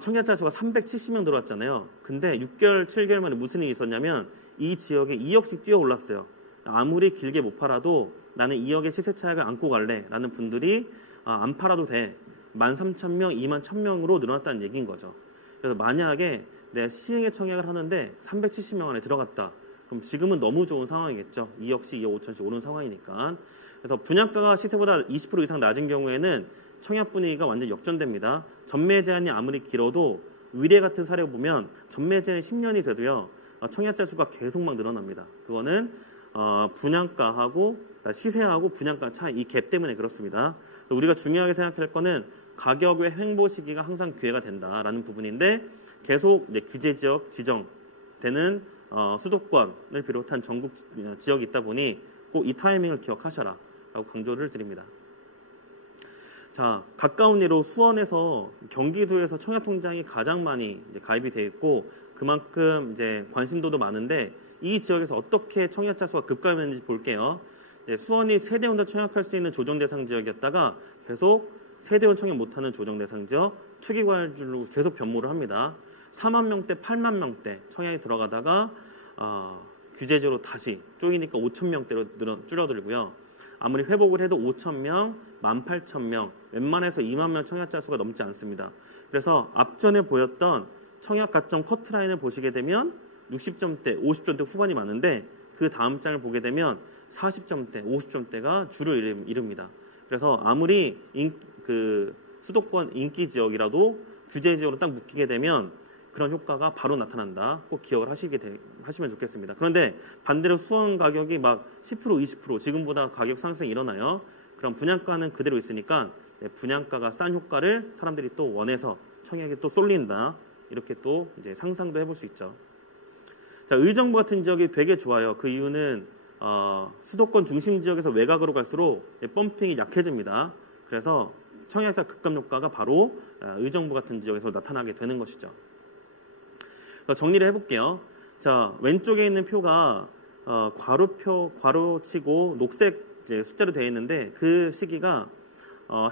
청약자 수가 370명 들어왔잖아요. 근데 6개월, 7개월 만에 무슨 일이 있었냐면 이 지역에 2억씩 뛰어 올랐어요. 아무리 길게 못 팔아도 나는 2억의 시세 차익을 안고 갈래 라는 분들이 안 팔아도 돼. 13,000명, 21,000명으로 늘어났다는 얘기인 거죠. 그래서 만약에 내가 시행의 청약을 하는데 370명 안에 들어갔다. 그럼 지금은 너무 좋은 상황이겠죠. 2억씩, 2억 5천씩 오른 상황이니까. 그래서 분양가가 시세보다 20% 이상 낮은 경우에는 청약 분위기가 완전 역전됩니다. 전매 제한이 아무리 길어도 위례 같은 사례 보면 전매 제한이 10년이 돼도요. 청약자 수가 계속 막 늘어납니다. 그거는 분양가하고 시세하고 분양가 차이 이 갭 때문에 그렇습니다. 우리가 중요하게 생각할 거는 가격의 횡보 시기가 항상 기회가 된다라는 부분인데 계속 이제 규제 지역 지정되는 수도권을 비롯한 전국 지역이 있다 보니 꼭 이 타이밍을 기억하셔라라고 강조를 드립니다. 자, 가까운 예로 수원에서 경기도에서 청약통장이 가장 많이 이제 가입이 되어 있고 그만큼 이제 관심도도 많은데 이 지역에서 어떻게 청약자 수가 급감했는지 볼게요. 수원이 세대원도 청약할 수 있는 조정 대상 지역이었다가 계속 세대원 청약 못하는 조정 대상 지역 투기과열로 계속 변모를 합니다. 4만 명대, 8만 명대 청약이 들어가다가 규제제로 다시 쪼이니까 5천 명대로 줄어들고요. 아무리 회복을 해도 5천 명, 18,000명, 웬만해서 2만 명 청약자 수가 넘지 않습니다. 그래서 앞전에 보였던 청약 가점 커트라인을 보시게 되면 60점대, 50점대 후반이 많은데 그 다음 장을 보게 되면 40점대, 50점대가 줄을 이룹니다. 그래서 아무리 수도권 인기 지역이라도 규제 지역으로 딱 묶이게 되면 그런 효과가 바로 나타난다. 꼭 기억을 하시면 좋겠습니다. 그런데 반대로 수원 가격이 막 10%, 20% 지금보다 가격 상승이 일어나요. 그럼 분양가는 그대로 있으니까 분양가가 싼 효과를 사람들이 또 원해서 청약에 또 쏠린다. 이렇게 또 이제 상상도 해볼 수 있죠. 자, 의정부 같은 지역이 되게 좋아요. 그 이유는 수도권 중심 지역에서 외곽으로 갈수록 펌핑이 약해집니다. 그래서 청약자 급감 효과가 바로 의정부 같은 지역에서 나타나게 되는 것이죠. 정리를 해볼게요. 자, 왼쪽에 있는 표가 괄호치고 녹색 숫자로 되어 있는데 그 시기가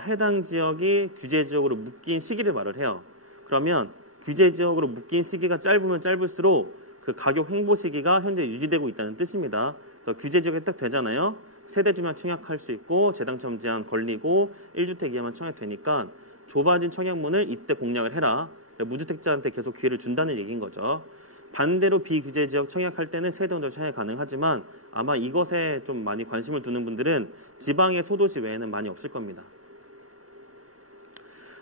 해당 지역이 규제 지역으로 묶인 시기를 말을 해요. 그러면 규제 지역으로 묶인 시기가 짧으면 짧을수록 그 가격 횡보 시기가 현재 유지되고 있다는 뜻입니다. 규제 지역에 딱 되잖아요. 세대주만 청약할 수 있고 재당첨 제한 걸리고 1주택 이하만 청약되니까 좁아진 청약문을 이때 공략을 해라. 무주택자한테 계속 기회를 준다는 얘기인 거죠. 반대로 비규제 지역 청약할 때는 세대원도 청약 가능하지만 아마 이것에 좀 많이 관심을 두는 분들은 지방의 소도시 외에는 많이 없을 겁니다.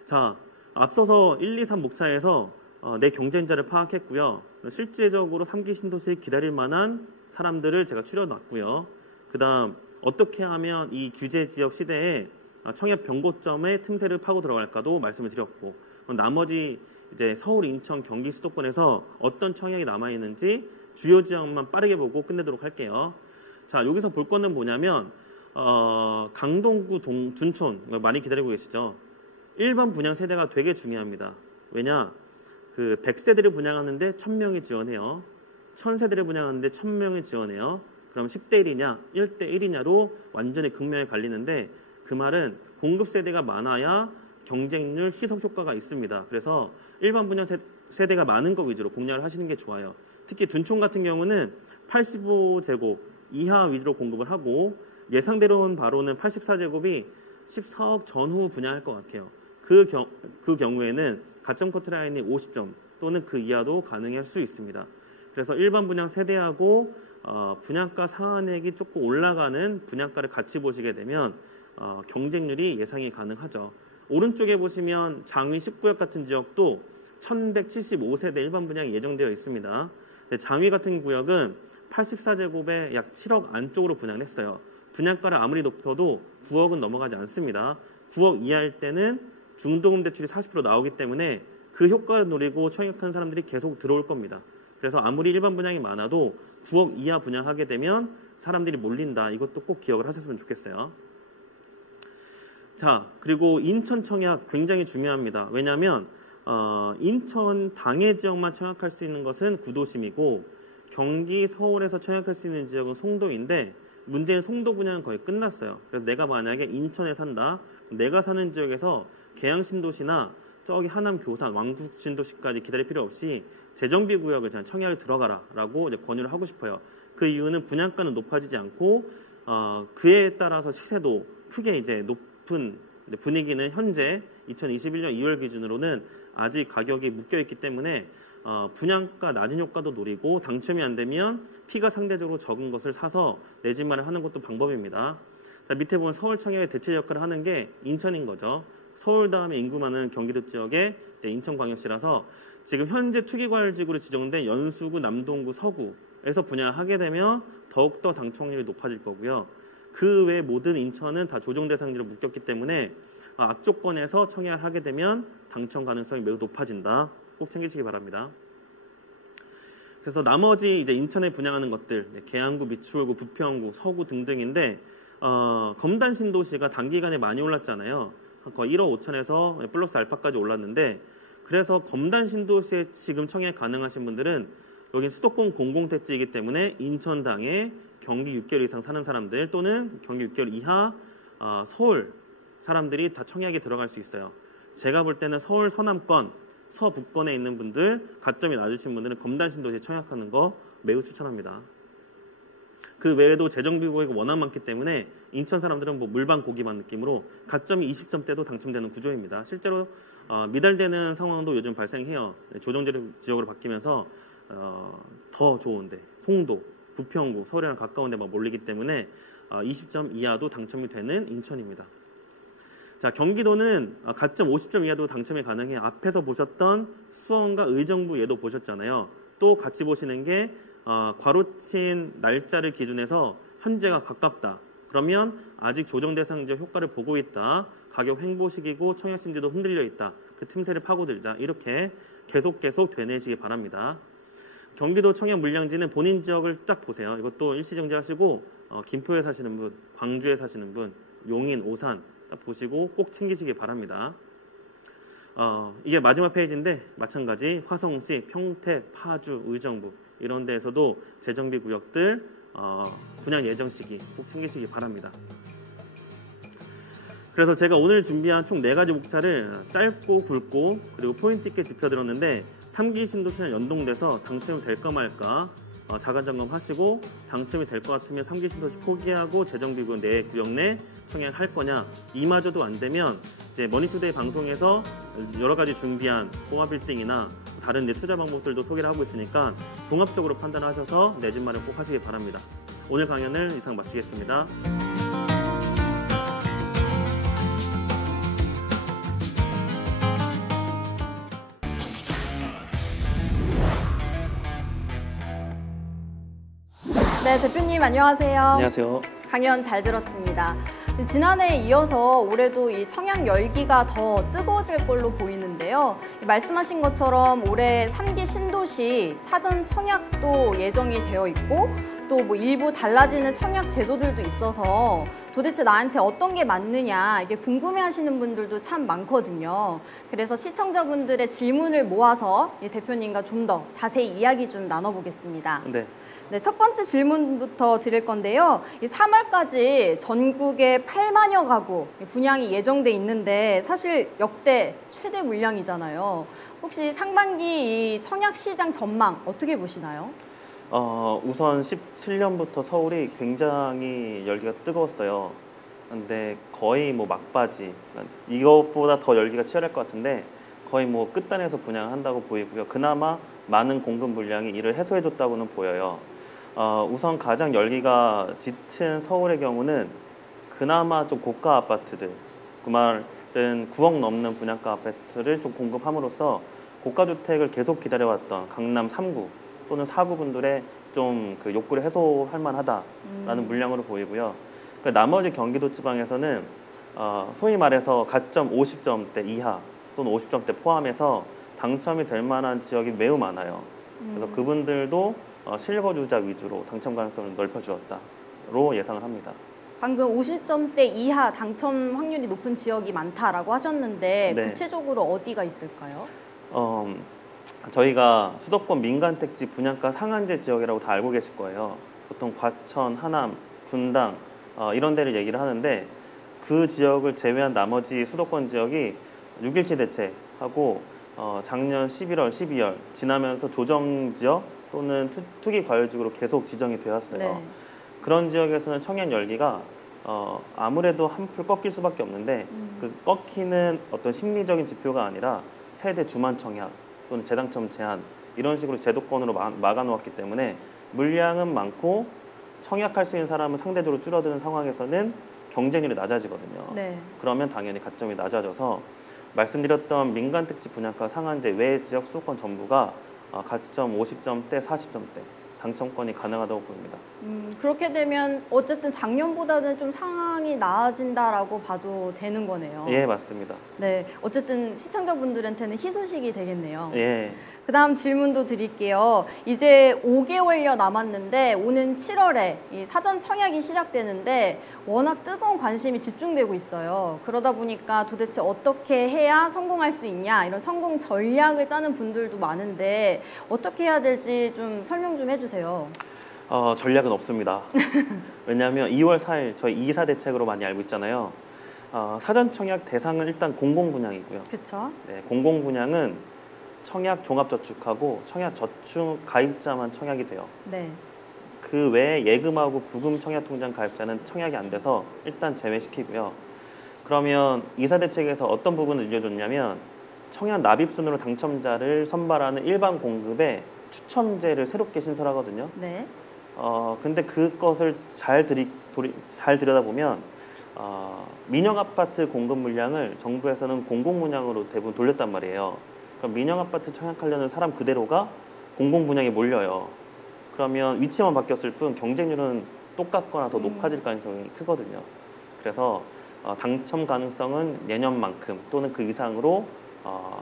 자, 앞서서 1, 2, 3 목차에서 내 경쟁자를 파악했고요. 실제적으로 3기 신도시에 기다릴 만한 사람들을 제가 추려놨고요. 그 다음 어떻게 하면 이 규제 지역 시대에 청약 변고점의 틈새를 파고 들어갈까도 말씀을 드렸고 나머지 이제 서울, 인천, 경기 수도권에서 어떤 청약이 남아있는지 주요 지역만 빠르게 보고 끝내도록 할게요. 자, 여기서 볼 거는 뭐냐면 강동구 둔촌 많이 기다리고 계시죠. 1번 분양 세대가 되게 중요합니다. 왜냐? 그 100세대를 분양하는데 1000명이 지원해요. 1000세대를 분양하는데 1000명이 지원해요. 그럼 10대 1이냐, 1대 1이냐로 완전히 극명히 갈리는데 그 말은 공급 세대가 많아야 경쟁률 희석 효과가 있습니다. 그래서 일반 분양 세대가 많은 거 위주로 공략을 하시는 게 좋아요. 특히 둔촌 같은 경우는 85제곱 이하 위주로 공급을 하고 예상대로는 바로는 84제곱이 14억 전후 분양할 것 같아요. 그 경우에는 가점 커트라인이 50점 또는 그 이하도 가능할 수 있습니다. 그래서 일반 분양 세대하고 분양가 상한액이 조금 올라가는 분양가를 같이 보시게 되면 경쟁률이 예상이 가능하죠. 오른쪽에 보시면 장위 19역 같은 지역도 1175세대 일반 분양이 예정되어 있습니다. 장위 같은 구역은 84제곱에 약 7억 안쪽으로 분양을 했어요. 분양가를 아무리 높여도 9억은 넘어가지 않습니다. 9억 이하일 때는 중도금 대출이 40% 나오기 때문에 그 효과를 노리고 청약하는 사람들이 계속 들어올 겁니다. 그래서 아무리 일반 분양이 많아도 9억 이하 분양하게 되면 사람들이 몰린다. 이것도 꼭 기억을 하셨으면 좋겠어요. 자, 그리고 인천 청약 굉장히 중요합니다. 왜냐하면 인천 당해 지역만 청약할 수 있는 것은 구도심이고 경기, 서울에서 청약할 수 있는 지역은 송도인데 문제는 송도 분양은 거의 끝났어요. 그래서 내가 만약에 인천에 산다. 내가 사는 지역에서 계양신도시나 저기 하남 교산, 왕국신도시까지 기다릴 필요 없이 재정비 구역을 청약을 들어가라라고 이제 권유를 하고 싶어요. 그 이유는 분양가는 높아지지 않고 그에 따라서 시세도 크게 이제 높은 분위기는 현재 2021년 2월 기준으로는 아직 가격이 묶여있기 때문에 분양가 낮은 효과도 노리고 당첨이 안 되면 피가 상대적으로 적은 것을 사서 내 집 마련 하는 것도 방법입니다. 자, 밑에 보면 서울 청약의 대체 역할을 하는 게 인천인 거죠. 서울 다음에 인구 많은 경기도 지역의 인천광역시라서 지금 현재 투기과열지구로 지정된 연수구, 남동구, 서구에서 분양을 하게 되면 더욱더 당첨률이 높아질 거고요. 그 외 모든 인천은 다 조정 대상지로 묶였기 때문에 악조건에서 청약을 하게 되면 당첨 가능성이 매우 높아진다. 꼭 챙기시기 바랍니다. 그래서 나머지 이제 인천에 분양하는 것들, 계양구, 미추홀구, 부평구, 서구 등등인데 검단 신도시가 단기간에 많이 올랐잖아요. 거의 1억 5천에서 플러스 알파까지 올랐는데 그래서 검단 신도시에 지금 청약 가능하신 분들은 여기 수도권 공공택지이기 때문에 인천당에 경기 6개월 이상 사는 사람들 또는 경기 6개월 이하 서울 사람들이 다 청약에 들어갈 수 있어요. 제가 볼 때는 서울 서남권, 서북권에 있는 분들, 가점이 낮으신 분들은 검단 신도시에 청약하는 거 매우 추천합니다. 그 외에도 재정비구역이 워낙 많기 때문에 인천 사람들은 뭐 물반 고기반 느낌으로 가점이 20점대도 당첨되는 구조입니다. 실제로 미달되는 상황도 요즘 발생해요. 조정 지역으로 바뀌면서 더 좋은데 송도, 부평구, 서울이랑 가까운 데 막 몰리기 때문에 20점 이하도 당첨이 되는 인천입니다. 자, 경기도는 가점 50점 이하도 당첨이 가능해요. 앞에서 보셨던 수원과 의정부 얘도 보셨잖아요. 또 같이 보시는 게 괄호친 날짜를 기준해서 현재가 가깝다. 그러면 아직 조정 대상 지역 효과를 보고 있다. 가격 횡보식이고 청약 심리도 흔들려 있다. 그 틈새를 파고들자. 이렇게 계속 되뇌시기 바랍니다. 경기도 청약 물량지는 본인 지역을 딱 보세요. 이것도 일시정지하시고 김포에 사시는 분, 광주에 사시는 분, 용인, 오산 딱 보시고 꼭 챙기시기 바랍니다. 이게 마지막 페이지인데 마찬가지 화성시, 평택, 파주, 의정부 이런 데에서도 재정비 구역들 분양 예정 시기 꼭 챙기시기 바랍니다. 그래서 제가 오늘 준비한 총 4가지 목차를 짧고 굵고 그리고 포인트 있게 짚어드렸는데 3기 신도시랑 연동돼서 당첨이 될까 말까 자가점검 하시고 당첨이 될 것 같으면 3기 신도시 포기하고 재정비구역 내 구역 내 청약할 거냐 이마저도 안 되면 이제 머니투데이 방송에서 여러 가지 준비한 꼬마빌딩이나 다른 내 투자 방법들도 소개를 하고 있으니까 종합적으로 판단하셔서 내 집 마련 꼭 하시기 바랍니다. 오늘 강연을 이상 마치겠습니다. 네, 대표님 안녕하세요. 안녕하세요. 강연 잘 들었습니다. 지난해에 이어서 올해도 이 청약 열기가 더 뜨거워질 걸로 보이는데요. 말씀하신 것처럼 올해 3기 신도시 사전 청약도 예정이 되어 있고 또 뭐 일부 달라지는 청약 제도들도 있어서 도대체 나한테 어떤 게 맞느냐 이게 궁금해하시는 분들도 참 많거든요. 그래서 시청자분들의 질문을 모아서 이 대표님과 좀 더 자세히 이야기 좀 나눠보겠습니다. 네, 첫 번째 질문부터 드릴 건데요. 이 3월까지 전국에 8만여 가구 분양이 예정돼 있는데 사실 역대 최대 물량이잖아요. 혹시 상반기 이 청약 시장 전망 어떻게 보시나요? 우선 17년부터 서울이 굉장히 열기가 뜨거웠어요. 근데 거의 뭐 막바지, 이것보다 더 열기가 치열할 것 같은데 거의 뭐 끝단에서 분양을 한다고 보이고요. 그나마 많은 공급 물량이 이를 해소해줬다고는 보여요. 우선 가장 열기가 짙은 서울의 경우는 그나마 좀 고가 아파트들, 그 말은 9억 넘는 분양가 아파트를 좀 공급함으로써 고가 주택을 계속 기다려왔던 강남 3구 또는 4구 분들의 좀 그 욕구를 해소할 만하다라는 물량으로 보이고요. 그 나머지 경기도 지방에서는 소위 말해서 가점 50점대 이하 또는 50점대 포함해서 당첨이 될 만한 지역이 매우 많아요. 그래서 그분들도 실거주자 위주로 당첨 가능성을 넓혀주었다로 예상을 합니다. 방금 50점대 이하 당첨 확률이 높은 지역이 많다라고 하셨는데 네. 구체적으로 어디가 있을까요? 저희가 수도권 민간택지 분양가 상한제 지역이라고 다 알고 계실 거예요. 보통 과천, 하남, 분당 이런 데를 얘기를 하는데 그 지역을 제외한 나머지 수도권 지역이 6.17 대책하고 작년 11월, 12월 지나면서 조정지역 또는 투기 과열지구로 계속 지정이 되었어요. 네. 그런 지역에서는 청약 열기가 아무래도 한풀 꺾일 수밖에 없는데 그 꺾이는 어떤 심리적인 지표가 아니라 세대 주만 청약 또는 재당첨 제한 이런 식으로 제도권으로 막아놓았기 때문에 물량은 많고 청약할 수 있는 사람은 상대적으로 줄어드는 상황에서는 경쟁률이 낮아지거든요. 네. 그러면 당연히 가점이 낮아져서 말씀드렸던 민간 특집 분양가 상한제 외 지역 수도권 전부가 가점 50점대, 40점대 당첨권이 가능하다고 보입니다. 그렇게 되면 어쨌든 작년보다는 좀 상황이 나아진다라고 봐도 되는 거네요. 예, 맞습니다. 네, 어쨌든 시청자분들한테는 희소식이 되겠네요. 예. 그다음 질문도 드릴게요. 이제 5개월여 남았는데 오는 7월에 이 사전 청약이 시작되는데 워낙 뜨거운 관심이 집중되고 있어요. 그러다 보니까 도대체 어떻게 해야 성공할 수 있냐 이런 성공 전략을 짜는 분들도 많은데 어떻게 해야 될지 좀 설명 좀 해주세요. 전략은 없습니다. 왜냐하면 2월 4일 저희 이사 대책으로 많이 알고 있잖아요. 사전 청약 대상은 일단 공공분양이고요. 그렇죠. 네, 공공분양은 청약 종합저축하고 청약 저축 가입자만 청약이 돼요. 네. 그 외에 예금하고 부금 청약통장 가입자는 청약이 안 돼서 일단 제외시키고요. 그러면 이사대책에서 어떤 부분을 늘려줬냐면 청약 납입순으로 당첨자를 선발하는 일반 공급에 추첨제를 새롭게 신설하거든요. 네. 근데 그것을 잘 들여다보면 민영 아파트 공급 물량을 정부에서는 공공분양으로 대부분 돌렸단 말이에요. 그럼 민영 아파트 청약하려는 사람 그대로가 공공분양에 몰려요. 그러면 위치만 바뀌었을 뿐 경쟁률은 똑같거나 더 높아질 가능성이 크거든요. 그래서 당첨 가능성은 예년만큼 또는 그 이상으로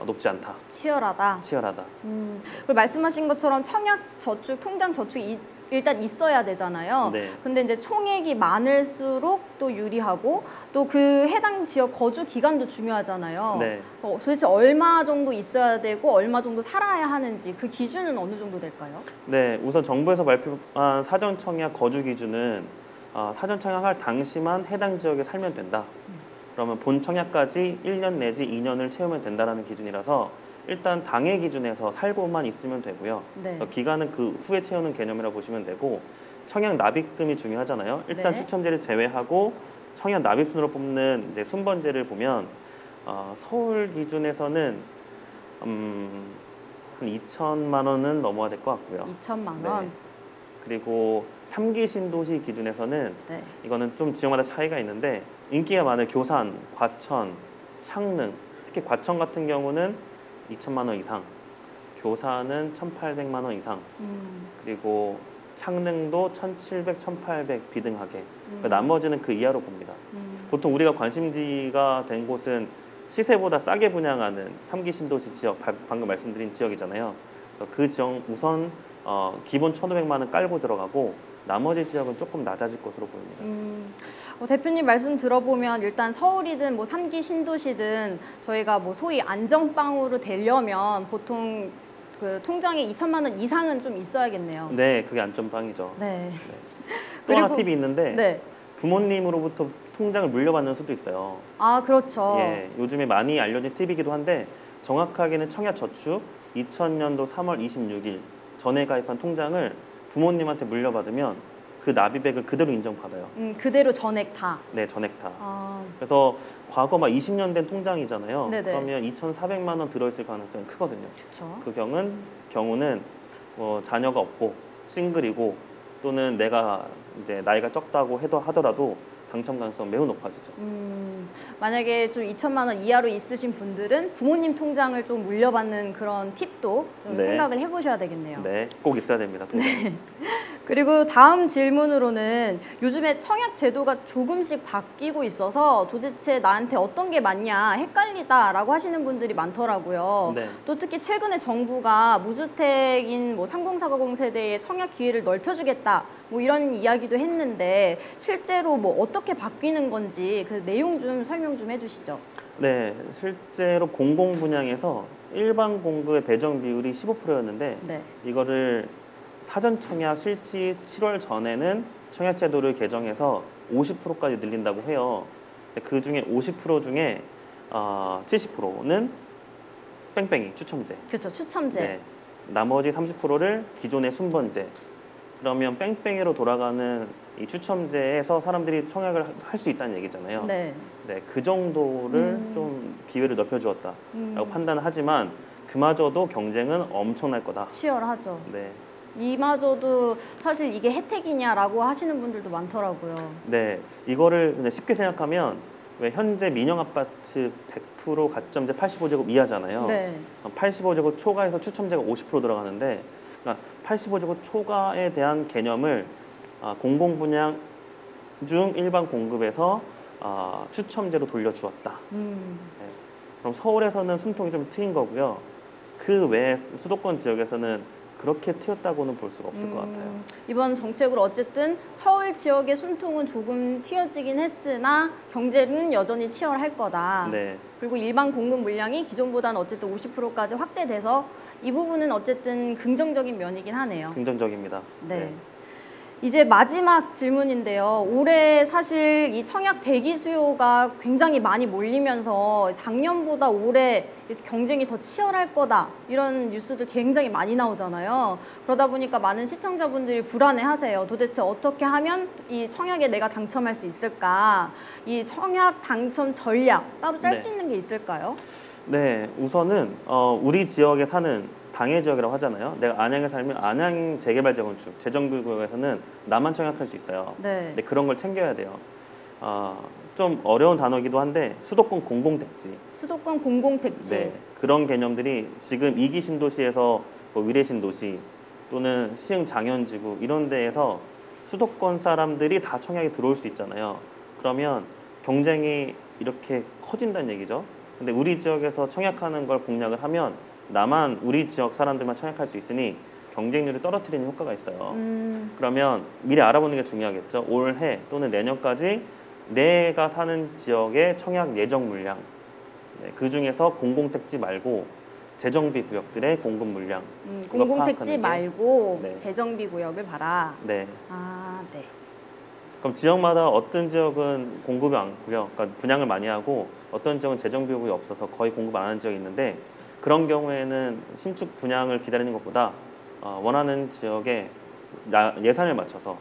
높지 않다. 치열하다. 치열하다. 그리고 말씀하신 것처럼 청약 저축, 통장 저축이 일단 있어야 되잖아요. 네. 근데 이제 총액이 많을수록 또 유리하고 또 그 해당 지역 거주 기간도 중요하잖아요. 네. 도대체 얼마 정도 있어야 되고 얼마 정도 살아야 하는지 그 기준은 어느 정도 될까요? 네, 우선 정부에서 발표한 사전 청약 거주 기준은 사전 청약할 당시만 해당 지역에 살면 된다. 그러면 본 청약까지 1년 내지 2년을 채우면 된다라는 기준이라서 일단 당해 기준에서 살고만 있으면 되고요. 네. 기간은 그 후에 채우는 개념이라고 보시면 되고 청약 납입금이 중요하잖아요. 일단 네. 추첨제를 제외하고 청약 납입순으로 뽑는 이제 순번제를 보면 서울 기준에서는 한 2천만 원은 넘어야 될 것 같고요. 2천만 원. 네. 그리고 3기 신도시 기준에서는 네. 이거는 좀 지역마다 차이가 있는데 인기가 많은 교산, 과천, 창릉, 특히 과천 같은 경우는 2천만 원 이상, 교산은 1,800만 원 이상, 그리고 창릉도 1,700, 1,800 비등하게. 그러니까 나머지는 그 이하로 봅니다. 보통 우리가 관심지가 된 곳은 시세보다 싸게 분양하는 3기 신도시 지역, 방금 말씀드린 지역이잖아요. 그 지역 우선 기본 1,500만 원 깔고 들어가고 나머지 지역은 조금 낮아질 것으로 보입니다. 대표님 말씀 들어보면 일단 서울이든 뭐 3기 신도시든 저희가 뭐 소위 안전빵으로 되려면 보통 그 통장에 2천만 원 이상은 좀 있어야겠네요. 네, 그게 안전빵이죠. 네. 또 하나 그리고- 팁이 있는데 네. 부모님으로부터 통장을 물려받는 수도 있어요. 아, 그렇죠. 예, 요즘에 많이 알려진 팁이기도 한데 정확하게는 청약저축 2000년도 3월 26일 전에 가입한 통장을 부모님한테 물려받으면 그 납입액을 그대로 인정받아요. 그대로 전액 다. 네, 전액 다. 아, 그래서 과거 막 20년 된 통장이잖아요. 네네. 그러면 2,400만 원 들어있을 가능성이 크거든요. 그렇죠. 그 경우는 뭐 자녀가 없고 싱글이고 또는 내가 이제 나이가 적다고 하더라도 당첨 가능성 매우 높아지죠. 만약에 좀 2천만 원 이하로 있으신 분들은 부모님 통장을 좀 물려받는 그런 팁도 좀 네. 생각을 해보셔야 되겠네요. 네, 꼭 있어야 됩니다. 통장. 그리고 다음 질문으로는 요즘에 청약 제도가 조금씩 바뀌고 있어서 도대체 나한테 어떤 게 맞냐 헷갈리다라고 하시는 분들이 많더라고요. 네. 또 특히 최근에 정부가 무주택인 뭐 3040 세대의 청약 기회를 넓혀주겠다 뭐 이런 이야기도 했는데 실제로 뭐 어떻게 바뀌는 건지 그 내용 좀 설명 좀 해주시죠. 네, 실제로 공공 분양에서 일반 공급의 배정 비율이 15%였는데 네. 이거를 사전 청약 실시 7월 전에는 청약 제도를 개정해서 50%까지 늘린다고 해요. 그 중에 50% 중에 70%는 뺑뺑이 추첨제. 그렇죠. 추첨제. 네. 나머지 30%를 기존의 순번제. 그러면 뺑뺑이로 돌아가는 이 추첨제에서 사람들이 청약을 할 수 있다는 얘기잖아요. 네. 네, 그 정도를 좀 기회를 넓혀주었다라고 판단을 하지만 그마저도 경쟁은 엄청날 거다. 치열하죠. 네, 이마저도 사실 이게 혜택이냐라고 하시는 분들도 많더라고요. 네, 이거를 그냥 쉽게 생각하면 왜 현재 민영 아파트 100% 가점제 85제곱 이하잖아요. 네. 85제곱 초과해서 추첨제가 50% 들어가는데, 그러니까 85제곱 초과에 대한 개념을 공공분양 중 일반 공급에서 추첨제로 돌려주었다. 네. 그럼 서울에서는 숨통이 좀 트인 거고요. 그 외 수도권 지역에서는 그렇게 튀었다고는 볼 수가 없을 것 같아요. 이번 정책으로 어쨌든 서울 지역의 숨통은 조금 튀어지긴 했으나 경제는 여전히 치열할 거다. 네, 그리고 일반 공급 물량이 기존보다는 어쨌든 50%까지 확대돼서 이 부분은 어쨌든 긍정적인 면이긴 하네요. 긍정적입니다. 네. 이제 마지막 질문인데요. 올해 사실 이 청약 대기 수요가 굉장히 많이 몰리면서 작년보다 올해 경쟁이 더 치열할 거다 이런 뉴스들 굉장히 많이 나오잖아요. 그러다 보니까 많은 시청자분들이 불안해하세요. 도대체 어떻게 하면 이 청약에 내가 당첨할 수 있을까? 이 청약 당첨 전략 따로 짤 수 네. 있는 게 있을까요? 네, 우선은 우리 지역에 사는 당해 지역이라고 하잖아요. 내가 안양에 살면 안양 재개발 재건축 재정비구역에서는 나만 청약할 수 있어요. 네. 근데 그런 걸 챙겨야 돼요. 좀 어려운 단어이기도 한데 수도권 공공택지. 수도권 공공택지. 네, 그런 개념들이 지금 2기 신도시에서 뭐 위례 신도시 또는 시흥 장현지구 이런 데에서 수도권 사람들이 다 청약이 들어올 수 있잖아요. 그러면 경쟁이 이렇게 커진다는 얘기죠. 근데 우리 지역에서 청약하는 걸 공략을 하면 나만 우리 지역 사람들만 청약할 수 있으니 경쟁률을 떨어뜨리는 효과가 있어요. 그러면 미리 알아보는 게 중요하겠죠. 올해 또는 내년까지 내가 사는 지역의 청약 예정 물량, 네, 그 중에서 공공택지 말고 재정비 구역들의 공급 물량, 이거 공공택지 파악하는 게- 말고 네. 재정비 구역을 봐라. 네. 아, 네. 그럼 지역마다 어떤 지역은 공급이 많고요. 그러니까 분양을 많이 하고 어떤 지역은 재정비 구역이 없어서 거의 공급 안 하는 지역이 있는데 그런 경우에는 신축 분양을 기다리는 것보다 원하는 지역에 예산을 맞춰서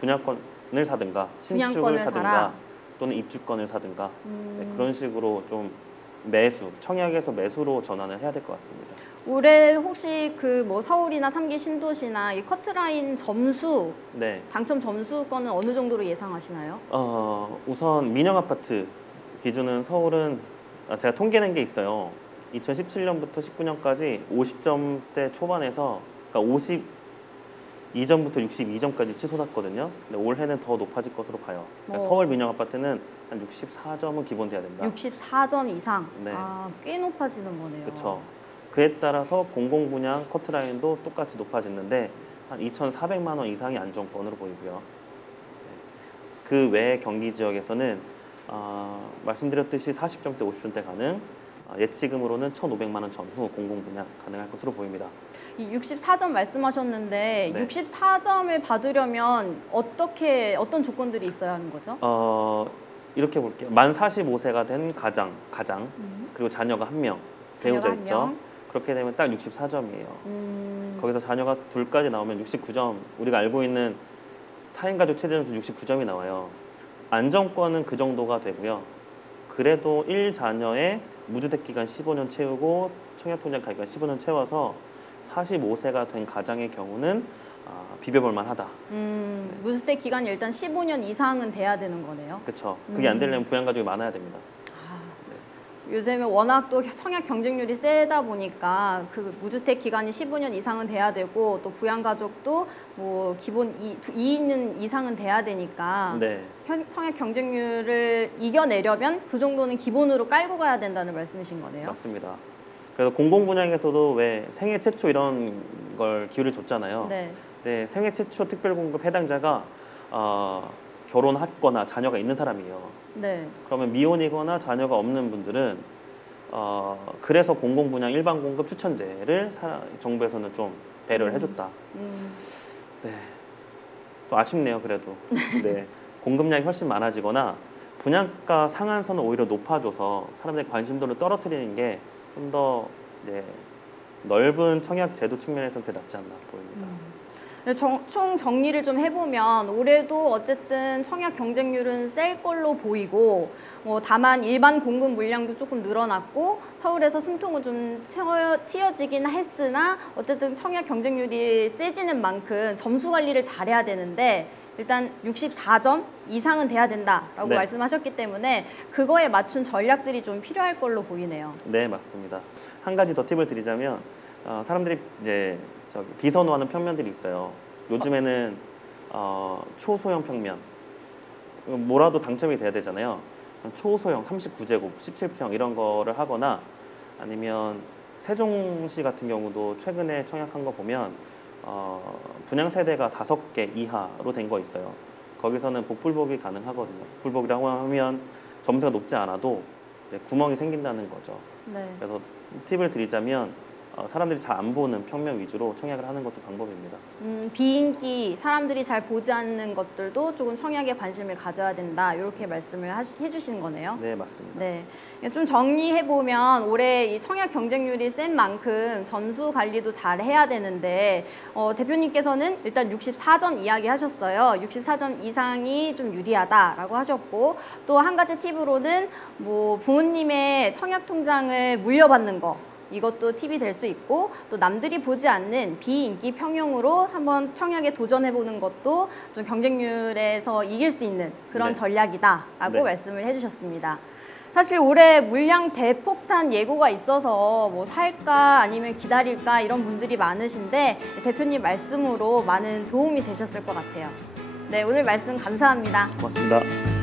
분양권을 사든가 신축을 분양권을 사든가 사라. 또는 입주권을 사든가 네, 그런 식으로 좀 청약에서 매수로 전환을 해야 될 것 같습니다. 올해 혹시 그 뭐 서울이나 3기 신도시나 이 커트라인 점수 네, 당첨 점수권은 어느 정도로 예상하시나요? 우선 민영 아파트 기준은 서울은 제가 통계낸 게 있어요. 2017년부터 19년까지 50점대 초반에서 그러니까 52점부터 62점까지 치솟았거든요. 근데 올해는 더 높아질 것으로 봐요. 그러니까 서울 민영 아파트는 한 64점은 기본 돼야 된다. 64점 이상. 네. 아, 꽤 높아지는 거네요. 그렇죠. 그에 따라서 공공분양 커트라인도 똑같이 높아지는데 한 2,400만 원 이상이 안정권으로 보이고요. 네. 그 외 경기 지역에서는 말씀드렸듯이 40점대, 50점대 가능, 예치금으로는 1,500만 원 전후 공공분양 가능할 것으로 보입니다. 이 64점 말씀하셨는데 네. 64점을 받으려면 어떤 조건들이 있어야 하는 거죠? 이렇게 볼게요. 만 45세가 된 가장 그리고 자녀가 한 명, 배우자 자녀가 한 있죠. 명. 그렇게 되면 딱 64점이에요. 거기서 자녀가 둘까지 나오면 69점. 우리가 알고 있는 4인 가족 최대점수 69점이 나와요. 안정권은 그 정도가 되고요. 그래도 1자녀의 무주택 기간 15년 채우고 청약통장 가기간 15년 채워서 45세가 된 가장의 경우는 비벼볼 만하다. 무주택 기간이 일단 15년 이상은 돼야 되는 거네요. 그렇죠. 그게 안 되려면 부양가족이 많아야 됩니다. 요즘에 워낙 또 청약 경쟁률이 세다 보니까 그 무주택 기간이 15년 이상은 돼야 되고 또 부양가족도 뭐 기본 2인 이상은 돼야 되니까 네. 청약 경쟁률을 이겨내려면 그 정도는 기본으로 깔고 가야 된다는 말씀이신 거네요. 맞습니다. 그래서 공공분양에서도 왜 생애 최초 이런 걸 기회를 줬잖아요. 네. 네, 생애 최초 특별공급 해당자가 결혼했거나 자녀가 있는 사람이에요. 네. 그러면 미혼이거나 자녀가 없는 분들은 그래서 공공분양 일반 공급 추천제를 정부에서는 좀 배려를 해줬다. 네, 또 아쉽네요. 그래도 네, 공급량이 훨씬 많아지거나 분양가 상한선을 오히려 높아줘서 사람들의 관심도를 떨어뜨리는 게 좀 더 넓은 청약 제도 측면에서는 더 낫지 않나 보입니다. 총 정리를 좀 해보면 올해도 어쨌든 청약 경쟁률은 셀 걸로 보이고 다만 일반 공급 물량도 조금 늘어났고 서울에서 숨통은 좀 튀어지긴 했으나 어쨌든 청약 경쟁률이 세지는 만큼 점수 관리를 잘해야 되는데 일단 64점 이상은 돼야 된다라고 네. 말씀하셨기 때문에 그거에 맞춘 전략들이 좀 필요할 걸로 보이네요. 네, 맞습니다. 한 가지 더 팁을 드리자면 사람들이 이제 비선호하는 평면들이 있어요. 요즘에는 초소형 평면 뭐라도 당첨이 돼야 되잖아요. 초소형 39제곱, 17평 이런 거를 하거나 아니면 세종시 같은 경우도 최근에 청약한 거 보면 분양 세대가 5개 이하로 된 거 있어요. 거기서는 복불복이 가능하거든요. 복불복이라고 하면 점수가 높지 않아도 구멍이 생긴다는 거죠. 네. 그래서 팁을 드리자면 사람들이 잘 안 보는 평면 위주로 청약을 하는 것도 방법입니다. 비인기, 사람들이 잘 보지 않는 것들도 조금 청약에 관심을 가져야 된다. 이렇게 말씀을 해주시는 거네요. 네, 맞습니다. 네. 좀 정리해보면 올해 이 청약 경쟁률이 센 만큼 점수 관리도 잘 해야 되는데 대표님께서는 일단 64점 이야기 하셨어요. 64점 이상이 좀 유리하다라고 하셨고 또 한 가지 팁으로는 뭐 부모님의 청약 통장을 물려받는 거 이것도 팁이 될 수 있고 또 남들이 보지 않는 비인기 평형으로 한번 청약에 도전해보는 것도 좀 경쟁률에서 이길 수 있는 그런 네. 전략이다라고 네. 말씀을 해주셨습니다. 사실 올해 물량 대폭탄 예고가 있어서 뭐 살까 아니면 기다릴까 이런 분들이 많으신데 대표님 말씀으로 많은 도움이 되셨을 것 같아요. 네, 오늘 말씀 감사합니다. 고맙습니다.